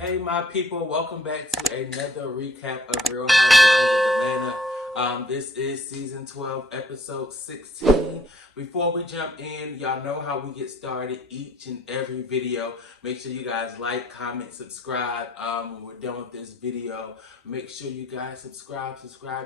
Hey, my people, welcome back to another recap of Real Housewives of Atlanta. This is season 12, episode 16. Before we jump in, y'all know how we get started each and every video. Make sure you guys like, comment, subscribe. When we're done with this video, make sure you guys subscribe,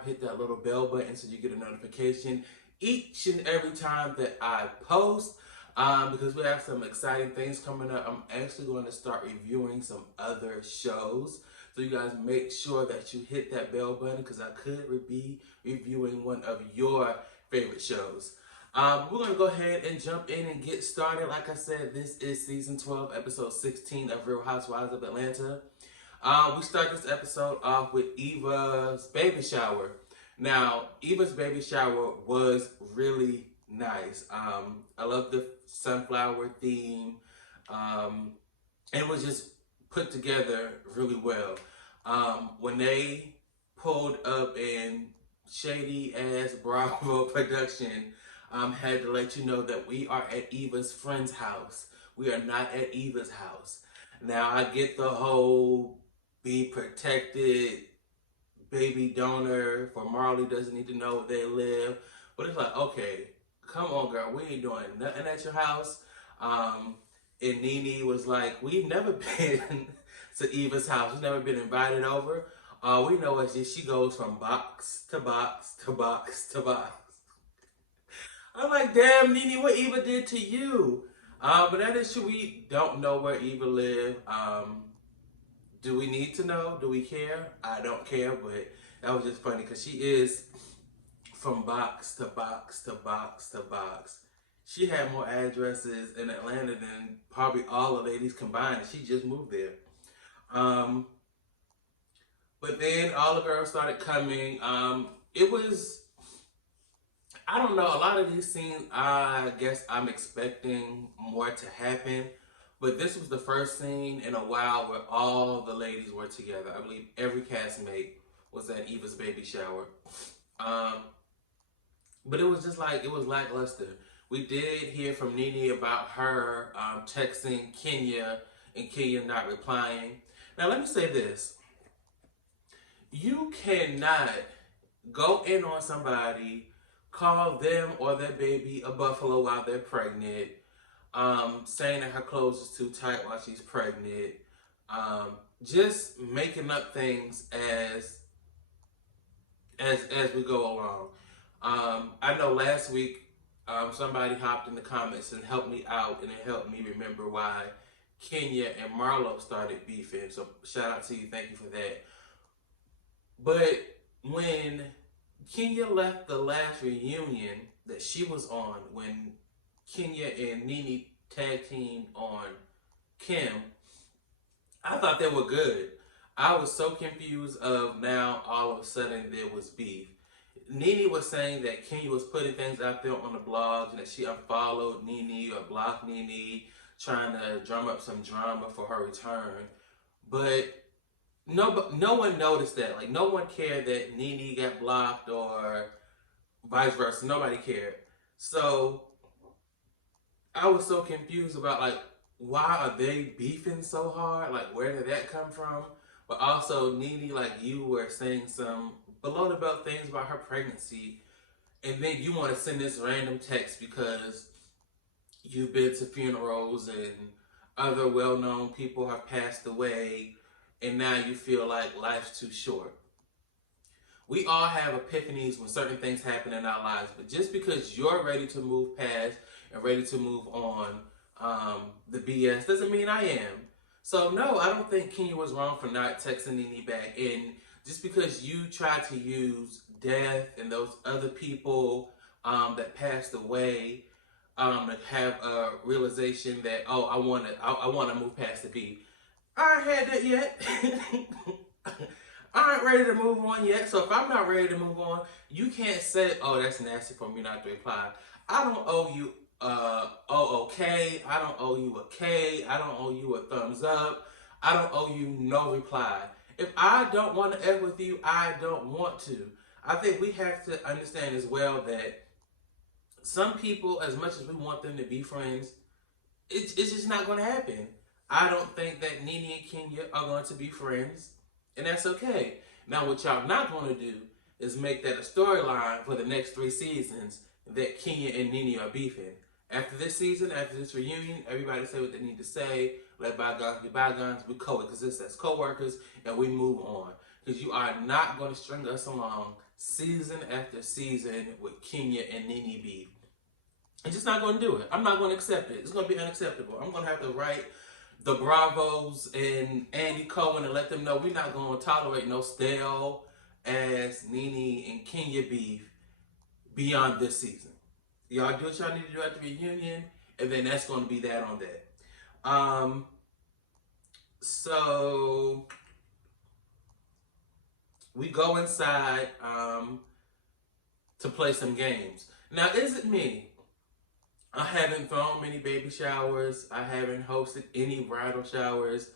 hit that little bell button so you get a notification each and every time that I post. Because we have some exciting things coming up. I'm actually going to start reviewing some other shows. So you guys make sure that you hit that bell button because I could be reviewing one of your favorite shows. We're going to go ahead and jump in and get started. Like I said, this is season 12, episode 16 of Real Housewives of Atlanta. We start this episode off with Eva's baby shower. Now, Eva's baby shower was really nice. I love the sunflower theme. It was just put together really well. When they pulled up in shady ass Bravo production, had to let you know that we are at Eva's friend's house. We are not at Eva's house. Now I get the whole be protected, baby donor for Marley doesn't need to know where they live. But it's like, okay, come on, girl, we ain't doing nothing at your house. And Nene was like, we've never been to Eva's house. We've never been invited over. All we know is that she goes from box to box to box to box. I'm like, damn, Nene, what Eva did to you? But that is true. We don't know where Eva live. Do we need to know? Do we care? I don't care, but that was just funny because she is from box to box to box to box. She had more addresses in Atlanta than probably all the ladies combined. She just moved there. But then all the girls started coming. It was, I don't know, a lot of these scenes, I guess I'm expecting more to happen. But this was the first scene in a while where all the ladies were together. I believe every castmate was at Eva's baby shower. But it was just like, it was lackluster. We did hear from Nene about her texting Kenya and Kenya not replying. Now let me say this. You cannot go in on somebody, call them or their baby a buffalo while they're pregnant, saying that her clothes is too tight while she's pregnant, just making up things as we go along. I know last week somebody hopped in the comments and helped me out, and it helped me remember why Kenya and Marlo started beefing. So shout out to you, thank you for that. But when Kenya left the last reunion that she was on, when Kenya and Nene tag teamed on Kim, I thought they were good. I was so confused of now all of a sudden there was beef. Nene was saying that Kenya was putting things out there on the blogs and that she unfollowed Nene or blocked Nene, trying to drum up some drama for her return. But no one noticed that. Like, no one cared that Nene got blocked or vice versa. Nobody cared. So I was so confused about, like, why are they beefing so hard? Like, where did that come from? But also, Nene, like, you were saying some below the belt things about her pregnancy, and then you want to send this random text because you've been to funerals and other well-known people have passed away, and now you feel like life's too short. We all have epiphanies when certain things happen in our lives, but just because you're ready to move past and ready to move on the BS doesn't mean I am. So no, I don't think Kenya was wrong for not texting Nene back. And just because you tried to use death and those other people that passed away to have a realization that, oh, I want to move past the beef. I ain't had that yet. I ain't ready to move on yet. So if I'm not ready to move on, you can't say, oh, that's nasty for me not to reply. I don't owe you okay. I don't owe you a K. I don't owe you a thumbs up. I don't owe you no reply. If I don't want to F with you, I don't want to. I think we have to understand as well that some people, as much as we want them to be friends, it's just not going to happen. I don't think that Nene and Kenya are going to be friends, and that's okay. Now, what y'all not going to do is make that a storyline for the next 3 seasons that Kenya and Nene are beefing. After this season, after this reunion, everybody say what they need to say. Let bygones be bygones. We coexist as co-workers, and we move on. Because you are not going to string us along season after season with Kenya and Nene beef. I'm just not going to do it. I'm not going to accept it. It's going to be unacceptable. I'm going to have to write the Bravos and Andy Cohen and let them know we're not going to tolerate no stale ass Nene and Kenya beef beyond this season. Y'all do what y'all need to do at the reunion, and then that's going to be that on that. So we go inside to play some games. Now, is it me? I haven't thrown many baby showers. I haven't hosted any bridal showers.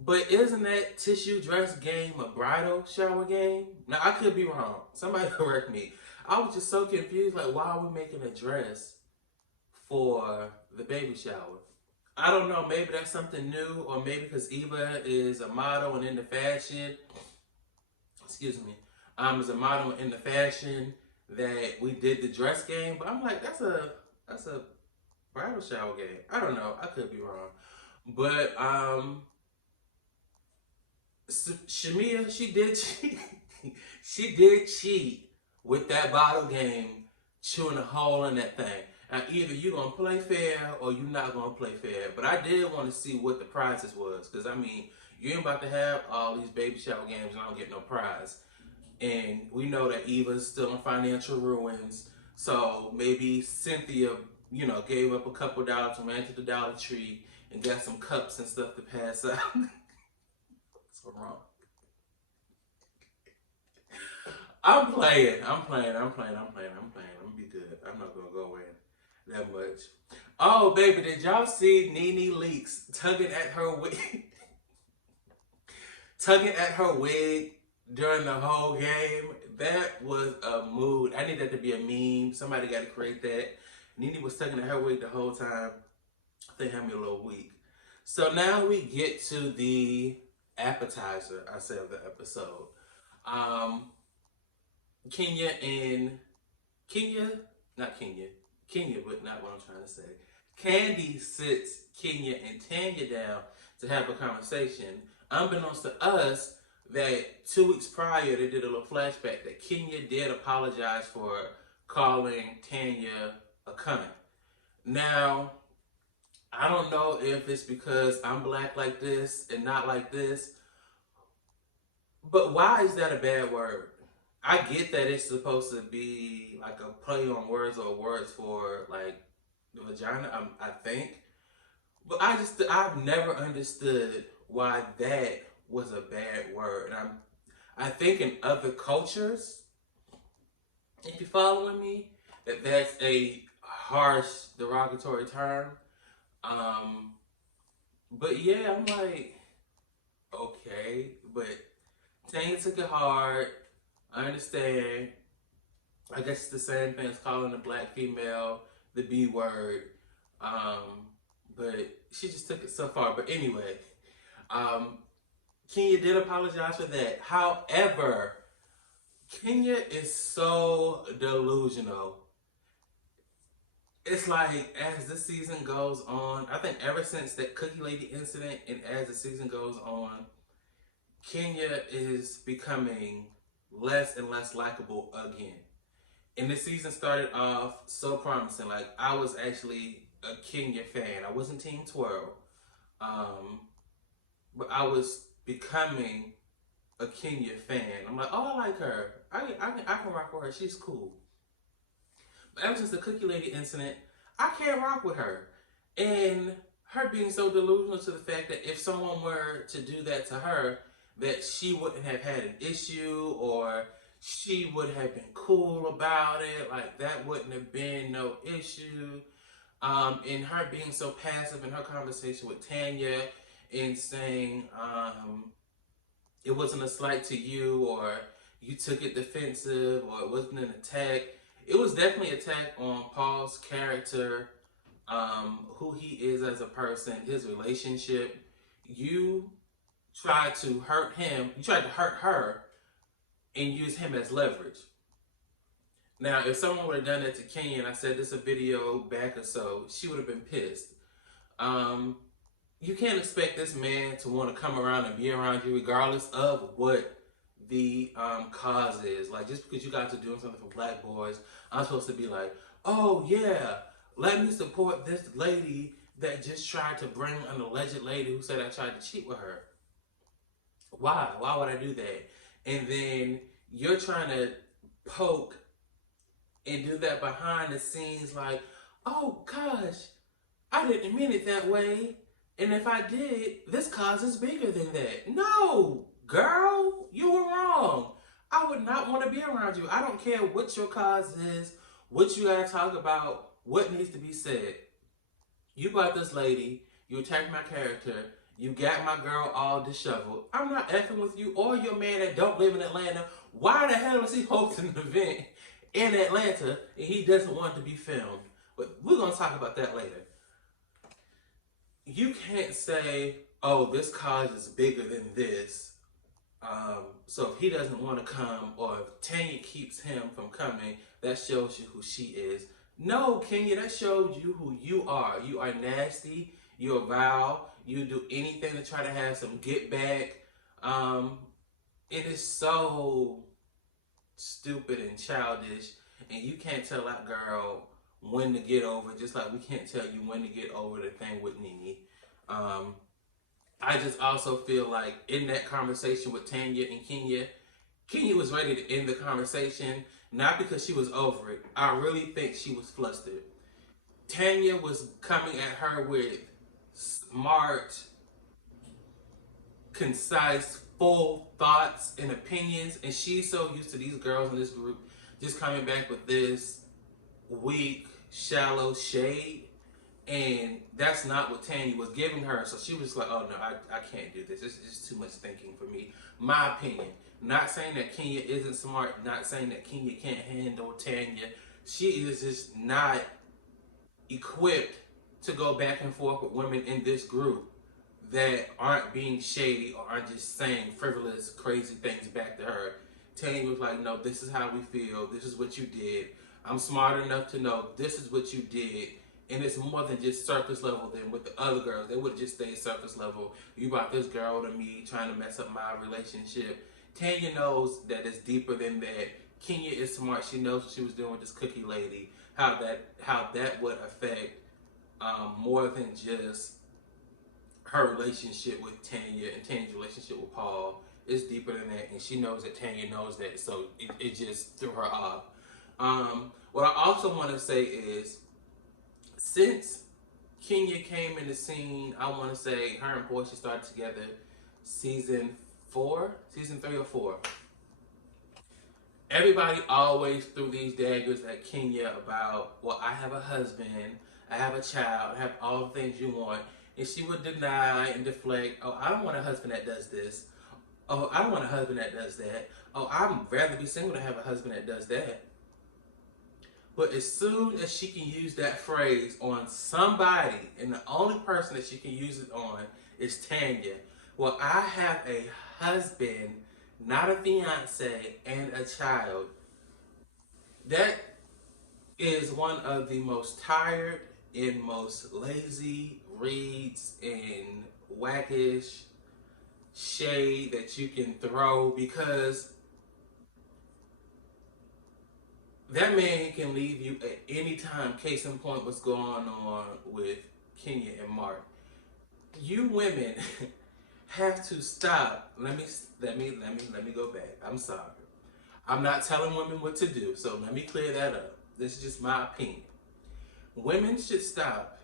But isn't that tissue dress game a bridal shower game? Now, I could be wrong. Somebody correct me. I was just so confused. Like, why are we making a dress for the baby shower? I don't know. Maybe that's something new, or maybe because Eva is a model and into fashion. Excuse me. Is a model and into fashion that we did the dress game. But I'm like, that's a bridal shower game. I don't know. I could be wrong. But Shamia, she did cheat. She did cheat with that bottle game, chewing a hole in that thing. Now, either you're going to play fair or you're not going to play fair. But I did want to see what the prizes was. Because, I mean, you ain't about to have all these baby shower games and I don't get no prize. And we know that Eva's still in financial ruins. So maybe Cynthia, gave up a couple dollars and ran to the Dollar Tree and got some cups and stuff to pass out. So wrong. I'm playing. I'm gonna be good. I'm not gonna go in that much. Oh, baby, did y'all see Nene Leakes tugging at her wig? Tugging at her wig during the whole game? That was a mood. I need that to be a meme. Somebody got to create that. Nene was tugging at her wig the whole time. They had me a little weak. So now we get to the appetizer, I say, of the episode. Kenya, but not what I'm trying to say. Candy sits Kenya and Tanya down to have a conversation. Unbeknownst to us, that 2 weeks prior, they did a little flashback that Kenya did apologize for calling Tanya a cunt. Now, I don't know if it's because I'm black like this and not like this, but why is that a bad word? I get that it's supposed to be like a play on words or words for like the vagina, I think. But I've never understood why that was a bad word. And I think in other cultures, if you're following me, that's a harsh derogatory term. But yeah, I'm like, okay, but Tanya took it hard. I understand. I guess it's the same thing as calling a black female the B word. But she just took it so far. But anyway, Kenya did apologize for that. However, Kenya is so delusional. It's like, as the season goes on, I think ever since that Cookie Lady incident and as the season goes on, Kenya is becoming less and less likable again. And this season started off so promising. Like, I was actually a Kenya fan. I wasn't Team Twirl. But I was becoming a Kenya fan. I'm like, oh, I like her. I can rock with her. She's cool. But ever since the Cookie Lady incident, I can't rock with her. And her being so delusional to the fact that if someone were to do that to her, that she wouldn't have had an issue, or she would have been cool about it. Like, that wouldn't have been no issue. And her being so passive in her conversation with Tanya and saying it wasn't a slight to you, or you took it defensive, or it wasn't an attack. It was definitely an attack on Paul's character who he is as a person, his relationship. You tried to hurt him, you tried to hurt her and use him as leverage. Now, if someone would have done that to Kenya, and I said this a video back or so, she would have been pissed. Um, you can't expect this man to want to come around and be around you regardless of what the cause is. Like, just because you guys are doing something for black boys, I'm supposed to be like, oh yeah, let me support this lady that just tried to bring an alleged lady who said I tried to cheat with her. Why? Why would I do that? And then you're trying to poke and do that behind the scenes like, oh gosh, I didn't mean it that way. And if I did, this cause is bigger than that. No, girl, you were wrong. I would not want to be around you. I don't care what your cause is, what you gotta talk about, what needs to be said. You brought this lady, you attacked my character, you got my girl all disheveled. I'm not effing with you or your man that don't live in Atlanta. Why the hell is he hosting an event in Atlanta and he doesn't want to be filmed? But we're gonna talk about that later. You can't say, oh, this cause is bigger than this. So if he doesn't want to come, or if Tanya keeps him from coming, that shows you who she is. No, Kenya, that shows you who you are. You are nasty. You're vile. You do anything to try to have some get back. It is so stupid and childish, and you can't tell that girl when to get over, just like we can't tell you when to get over the thing with Nene. I just also feel like in that conversation with Tanya and Kenya was ready to end the conversation, not because she was over it. I really think she was flustered. Tanya was coming at her with smart, concise, full thoughts and opinions, and she's so used to these girls in this group just coming back with this weak, shallow shade, and that's not what Tanya was giving her. So she was like, oh no, I can't do this. This is just too much thinking for me. My opinion. Not saying that Kenya isn't smart, not saying that Kenya can't handle Tanya. She is just not equipped to go back and forth with women in this group that aren't being shady or aren't just saying frivolous, crazy things back to her. Tanya was like, no, this is how we feel. This is what you did. I'm smart enough to know this is what you did. And it's more than just surface level than with the other girls. They would have just stayed surface level. You brought this girl to me trying to mess up my relationship. Tanya knows that it's deeper than that. Kenya is smart. She knows what she was doing with this cookie lady. How that would affect more than just her relationship with Tanya and Tanya's relationship with Paul. It's deeper than that, and she knows that Tanya knows that, so it just threw her off. What I also want to say is, since Kenya came in the scene, I want to say her and Portia started together season 3 or 4. Everybody always threw these daggers at Kenya about, well, I have a husband, I have a child, I have all the things you want. And she would deny and deflect, oh, I don't want a husband that does this. Oh, I don't want a husband that does that. Oh, I'd rather be single than have a husband that does that. But as soon as she can use that phrase on somebody, and the only person that she can use it on is Tanya. Well, I have a husband, not a fiance, and a child. That is one of the most tired and most lazy reads and wackish shade that you can throw, because that man can leave you at any time. Case in point, what's going on with Kenya and Mark. You women have to stop. Let me go back. I'm sorry. I'm not telling women what to do, so let me clear that up. This is just my opinion. Women should stop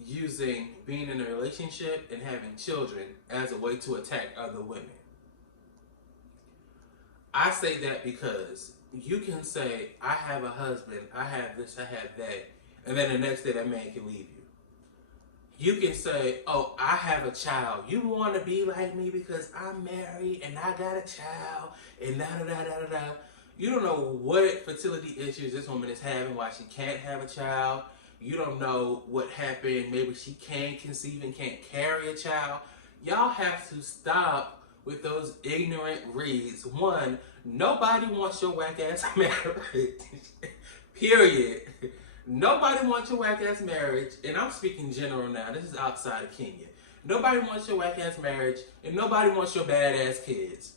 using being in a relationship and having children as a way to attack other women. I say that because you can say, I have a husband, I have this, I have that, and then the next day that man can leave you. You can say, oh, I have a child. You want to be like me because I'm married and I got a child and da-da-da-da-da-da. You don't know what fertility issues this woman is having, why she can't have a child. You don't know what happened. Maybe she can conceive and can't carry a child. Y'all have to stop with those ignorant reads. One, nobody wants your whack ass marriage. Period. Nobody wants your whack ass marriage, and I'm speaking general now. This is outside of Kenya. Nobody wants your whack ass marriage, and nobody wants your badass kids.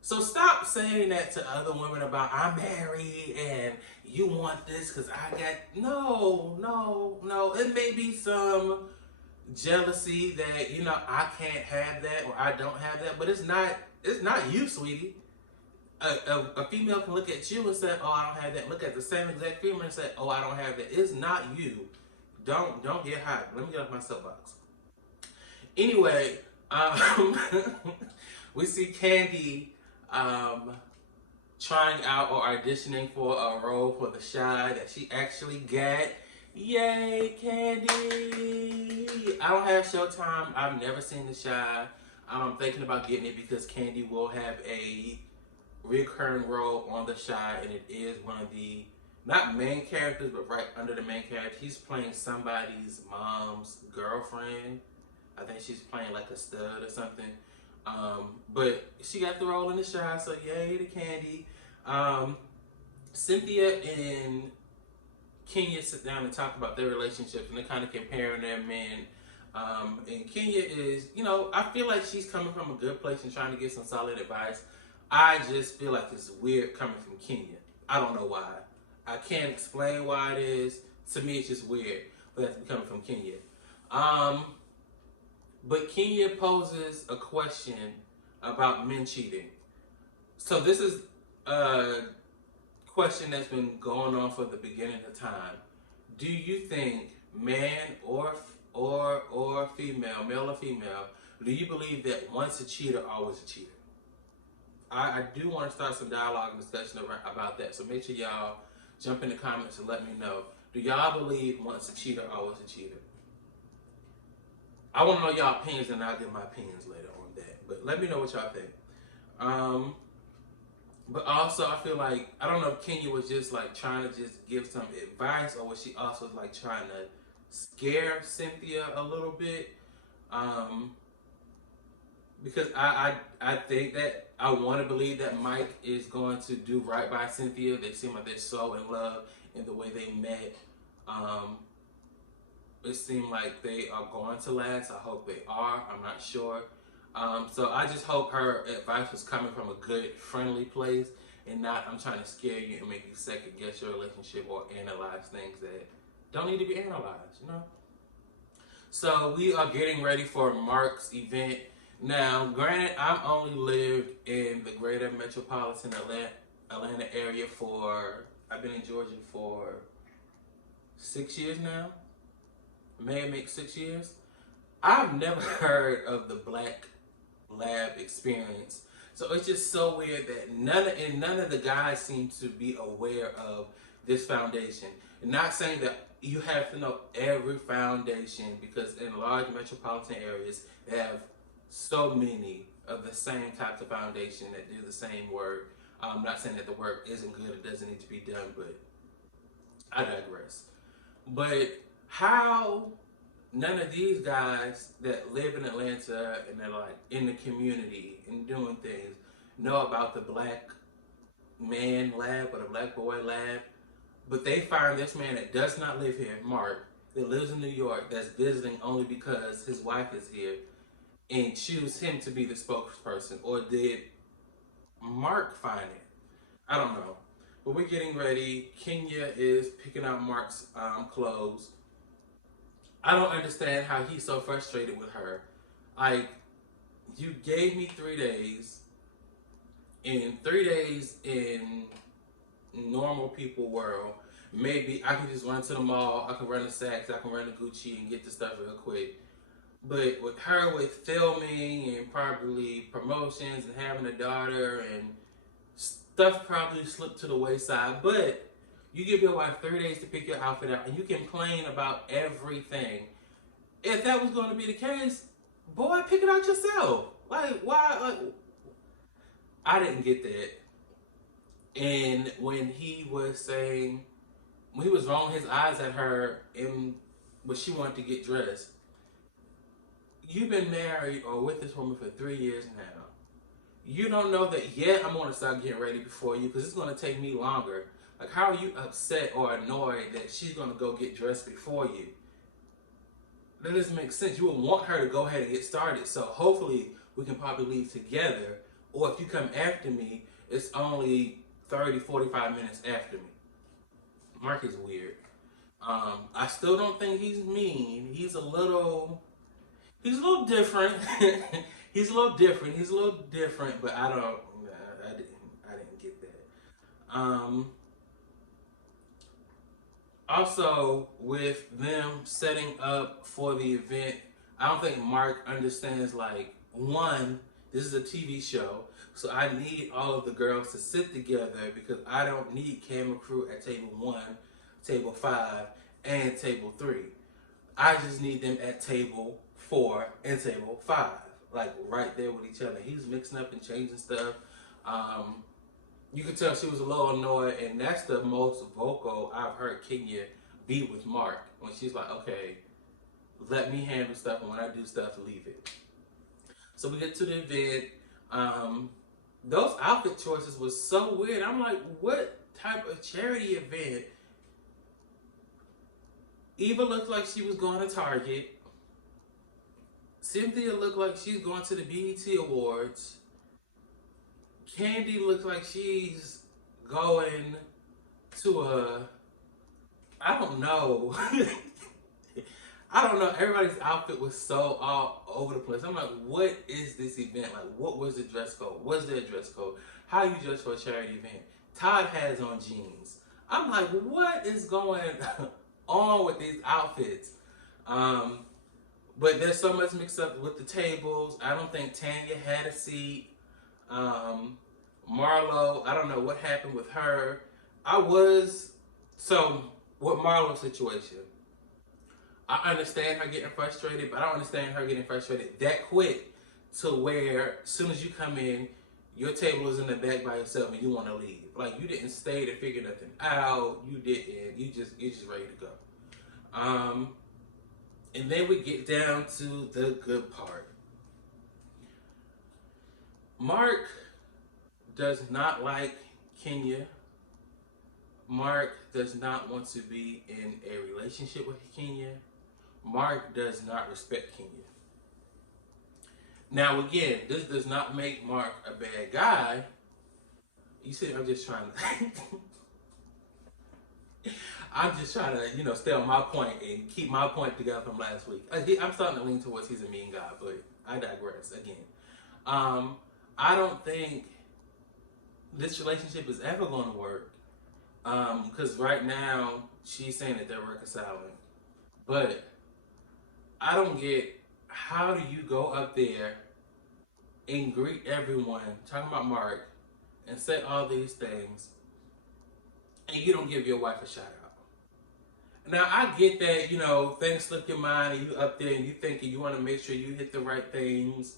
So stop saying that to other women about I'm married and you want this because I got no. It may be some jealousy that I can't have that or I don't have that, but it's not you, sweetie. A female can look at you and say, "Oh, I don't have that." Look at the same exact female and say, "Oh, I don't have that." It's not you. Don't get hot. Let me get off my soapbox. Anyway, we see Candy trying out or auditioning for a role for The Chi that she actually got. Yay, Candy! I don't have Showtime. I've never seen The Chi. I'm thinking about getting it because Candy will have a recurring role on The Chi, and it is one of the not main characters, but right under the main character. He's playing somebody's mom's girlfriend. I think she's playing like a stud or something. But she got the role in The Chi, so yay to Candy. Cynthia and Kenya sit down and talk about their relationships, and they're kind of comparing their men. And Kenya is, I feel like she's coming from a good place and trying to get some solid advice. I just feel like it's weird coming from Kenya. I don't know why. I can't explain why it is. To me, it's just weird, but that's coming from Kenya. But Kenya poses a question about men cheating. So this is a question that's been going on for the beginning of time. Do you think man or female, male or female, do you believe that once a cheater, always a cheater? I do want to start some dialogue and discussion about that. So make sure y'all jump in the comments and let me know. Do y'all believe once a cheater, always a cheater? I want to know y'all opinions, and I'll give my opinions later on that. But let me know what y'all think. But also, I feel like, I don't know if Kenya was just like trying to just give some advice, or was she also like trying to scare Cynthia a little bit? Because I think that, I want to believe that Mike is going to do right by Cynthia. They seem like they're so in love in the way they met. It seemed like they are going to last. I hope they are. I'm not sure. So I just hope her advice was coming from a good, friendly place, and not I'm trying to scare you and make you second guess your relationship or analyze things that don't need to be analyzed, So we are getting ready for Mark's event. Now, granted, I've only lived in the greater metropolitan Atlanta area I've been in Georgia for 6 years now. May it make 6 years. I've never heard of the Black Lab experience. So it's just so weird that none of the guys seem to be aware of this foundation. And not saying that you have to know every foundation, because in large metropolitan areas, they have so many of the same types of foundation that do the same work. I'm not saying that the work isn't good, it doesn't need to be done, but I digress. But how none of these guys that live in Atlanta and they're like in the community and doing things know about the Black man lab or the Black boy lab, but they find this man that does not live here, Mark, that lives in New York, that's visiting only because his wife is here, and choose him to be the spokesperson. Or did Mark find it? I don't know. But we're getting ready. Kenya is picking out Mark's clothes. I don't understand how he's so frustrated with her. Like, you gave me 3 days. In 3 days in normal people world, maybe I can just run to the mall, I can run to Saks, I can run to Gucci and get the stuff real quick. But with her, with filming and probably promotions and having a daughter, and stuff probably slipped to the wayside. But you give your wife 3 days to pick your outfit out, and you complain about everything. If that was going to be the case, boy, pick it out yourself. Like, why? Like, I didn't get that. And when he was saying when he was rolling his eyes at her and when she wanted to get dressed. You've been married or with this woman for 3 years now. You don't know that yet I'm going to start getting ready before you because it's going to take me longer. Like, how are you upset or annoyed that she's going to go get dressed before you? That doesn't make sense. You would want her to go ahead and get started. So hopefully we can probably leave together. Or if you come after me, it's only 30, 45 minutes after me. Mark is weird. I still don't think he's mean. He's a little different. He's a little different. He's a little different, but I didn't get that. Also, with them setting up for the event, I don't think Mark understands, like, one, this is a TV show, so I need all of the girls to sit together because I don't need camera crew at table 1, table 5, and table 3. I just need them at table 4 and table 5, like right there with each other. He's mixing up and changing stuff. You could tell she was a little annoyed, and that's the most vocal I've heard Kenya be with Mark, when she's like, okay, let me handle stuff, and when I do stuff, leave it. So we get to the event. Those outfit choices was so weird. I'm like, what type of charity event? Eva looked like she was going to Target. Cynthia looked like she's going to the BET Awards. Candy looks like she's going to I don't know. I don't know. Everybody's outfit was so all over the place. I'm like, what is this event? Like, what was the dress code? What's their dress code? How you dress for a charity event? Todd has on jeans. I'm like, what is going on with these outfits? But there's so much mixed up with the tables. I don't think Tanya had a seat. Marlo, I don't know what happened with her. With Marlo's situation, I understand her getting frustrated, but I don't understand her getting frustrated that quick to where as soon as you come in, your table is in the back by yourself and you want to leave. Like, you didn't stay to figure nothing out. You didn't. You're just ready to go. And then we get down to the good part. Mark does not like Kenya. Mark does not want to be in a relationship with Kenya. Mark does not respect Kenya. Now, again, this does not make Mark a bad guy. You see, I'm just trying to... I'm just trying to, stay on my point and keep my point together from last week. I'm starting to lean towards he's a mean guy, but I digress again. I don't think this relationship is ever going to work. Because right now, she's saying that they're reconciling. But I don't get, how do you go up there and greet everyone, talking about Mark, and say all these things, and you don't give your wife a shout out? Now, I get that, things slip your mind, and you up there, and you thinking you want to make sure you hit the right things,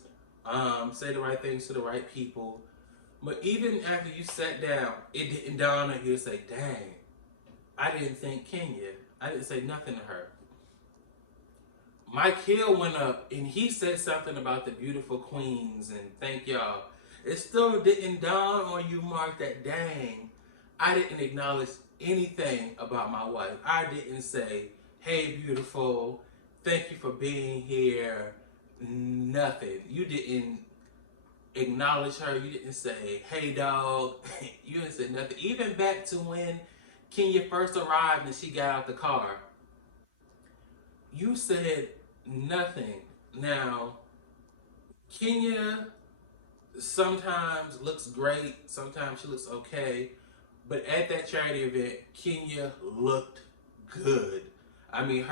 say the right things to the right people. But even after you sat down, it didn't dawn on you to say, dang, I didn't think Kenya. I didn't say nothing to her. Mike Hill went up, and he said something about the beautiful queens, and thank y'all. It still didn't dawn on you, Mark, that dang, I didn't acknowledge anything about my wife. I didn't say, hey, beautiful, thank you for being here, nothing. You didn't acknowledge her. You didn't say, hey, dog. You didn't say nothing. Even back to when Kenya first arrived and she got out the car, you said nothing. Now, Kenya sometimes looks great, sometimes she looks okay, but at that charity event, Kenya looked good. I mean,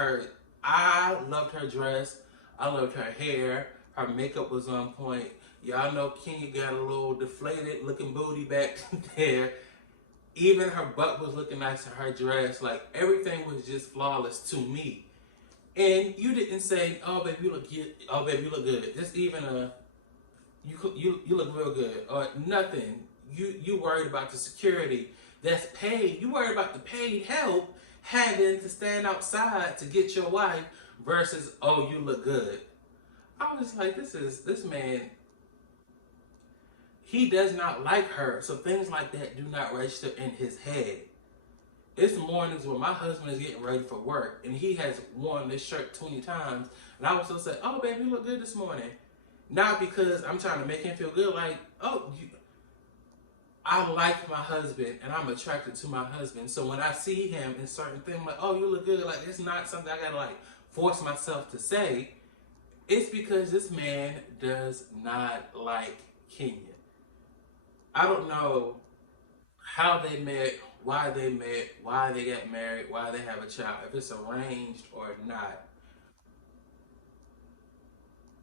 I loved her dress, I loved her hair, her makeup was on point. Y'all know Kenya got a little deflated looking booty back there. Even her butt was looking nice in her dress. Like, everything was just flawless to me. And you didn't say, oh, baby, you look good. Oh, baby, you look good. Just even you look real good. Or nothing. You worried about the security that's paid. You worried about the paid help having to stand outside to get your wife versus, oh, you look good. I was like, this man, he does not like her. So things like that do not register in his head. It's mornings when my husband is getting ready for work and he has worn this shirt 20 times. And I would still say, oh, baby, you look good this morning. Not because I'm trying to make him feel good. Like, I like my husband and I'm attracted to my husband. So when I see him in certain things, I'm like, oh, you look good. Like, it's not something I got to like force myself to say. It's because this man does not like Kenya. I don't know how they met, why they got married, why they have a child, if it's arranged or not.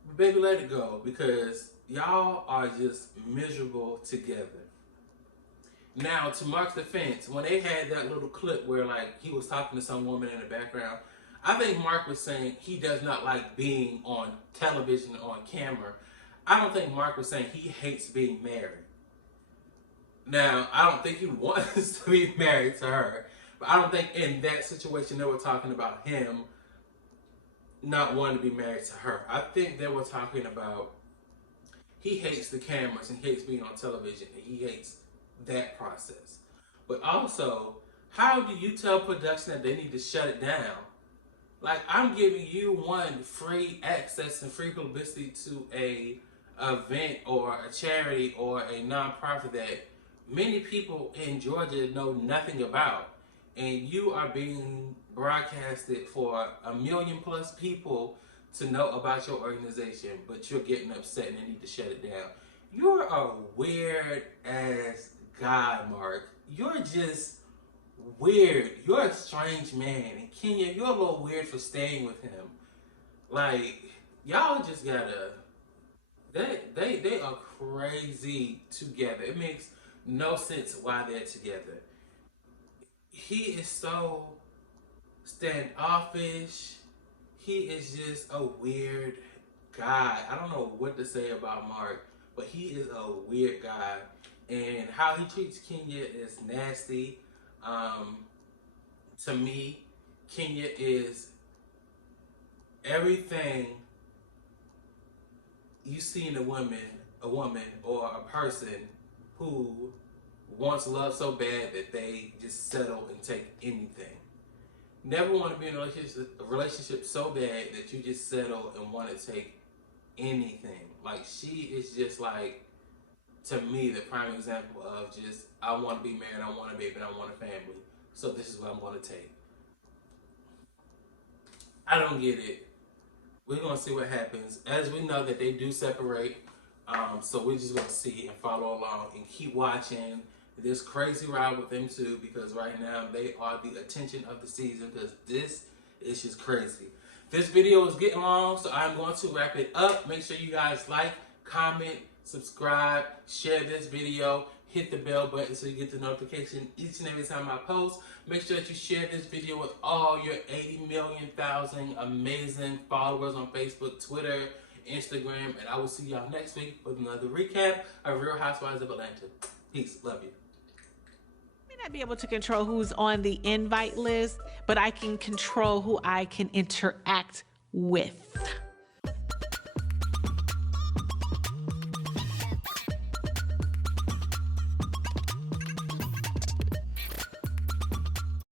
But baby, let it go because y'all are just miserable together. Now, to Mark's defense, when they had that little clip where like he was talking to some woman in the background, I think Mark was saying he does not like being on television, on camera. I don't think Mark was saying he hates being married. Now, I don't think he wants to be married to her, but I don't think in that situation they were talking about him not wanting to be married to her. I think they were talking about he hates the cameras and he hates being on television and he hates that process. But also, how do you tell production that they need to shut it down? Like, I'm giving you one free access and free publicity to a event or a charity or a nonprofit that many people in Georgia know nothing about, and you are being broadcasted for 1 million plus people to know about your organization, but you're getting upset and they need to shut it down. You're a weird ass guy, Mark. You're just weird. You're a strange man. And Kenya, you're a little weird for staying with him. Like, y'all just gotta, they are crazy together. It makes no sense why they're together. He is so standoffish. He is just a weird guy. I don't know what to say about Mark, but he is a weird guy. And how he treats Kenya is nasty. To me, Kenya is everything you see in a woman or a person who wants love so bad that they just settle and take anything. Never want to be in a relationship so bad that you just settle and want to take anything. Like, she is just like, to me, the prime example of just, I want to be married, I want a baby, and I want a family. So this is what I'm going to take. I don't get it. We're going to see what happens. As we know that they do separate, so we're just going to see and follow along and keep watching this crazy ride with them too, because right now they are the attention of the season, because this is just crazy. This video is getting long, so I'm going to wrap it up. Make sure you guys like, comment, subscribe, share this video, hit the bell button so you get the notification each and every time I post. Make sure that you share this video with all your 80,000,000 amazing followers on Facebook, Twitter, Instagram, and I will see y'all next week with another recap of Real Housewives of Atlanta. Peace. Love you. I may not be able to control who's on the invite list, but I can control who I can interact with.